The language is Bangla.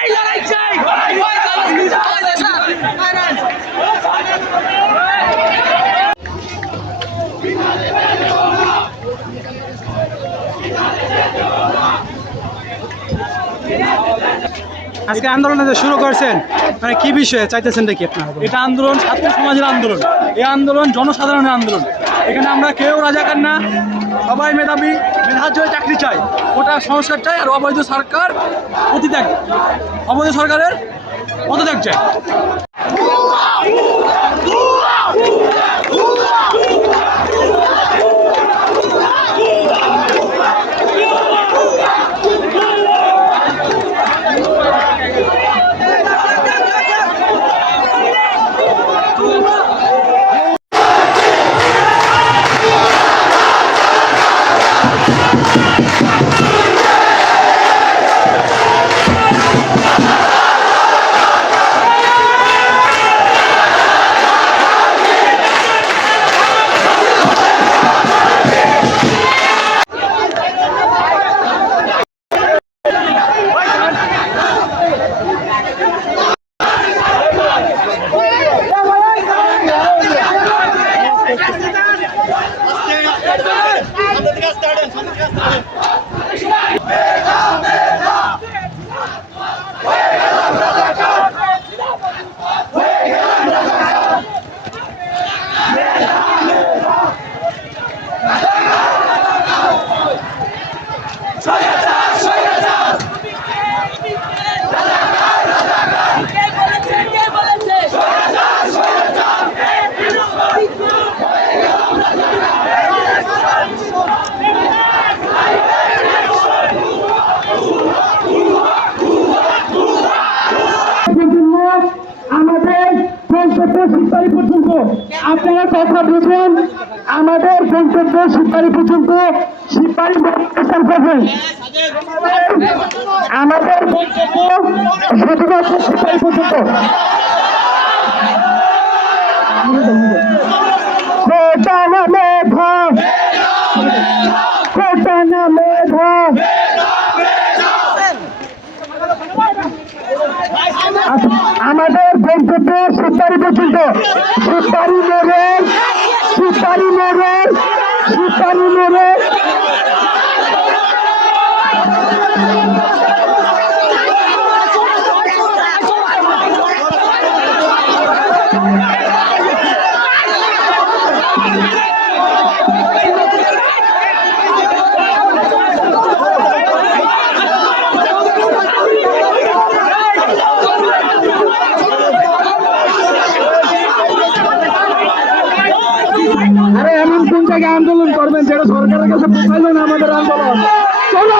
এই লড়াই আজকে আন্দোলন যে শুরু করছেন মানে কি বিষয়ে চাইতেছেন দেখি আপনার এটা আন্দোলন, ছাত্র সমাজের আন্দোলন। এই আন্দোলন জনসাধারণের আন্দোলন। এখানে আমরা কেউ রাজাকার না, সবাই মেধাবী, মেধার জন্য চাকরি চাই। ওটা সংস্কার চাই আর অবৈধ সরকার প্রতিত্যাগ অবৈধ সরকারের পদত্যাগ চাই। はい গন্তব্য পর্যন্ত। আপনারা কথা বুঝুন, আমাদের গন্তব্য সিপাহী পর্যন্ত করবেন আমাদের গন্তব্য শুধুমাত্র সিপাহী পর্যন্ত। কোটা নামে ভাব কোটা নামে ভাব আমাদের গন্তব্য সুপারি পর্যন্ত সুপারি মেরে সুপারি মেরে সুপারি মোড়ের কাছে পৌঁছাইলো না আমাদের আন্দোলন চলো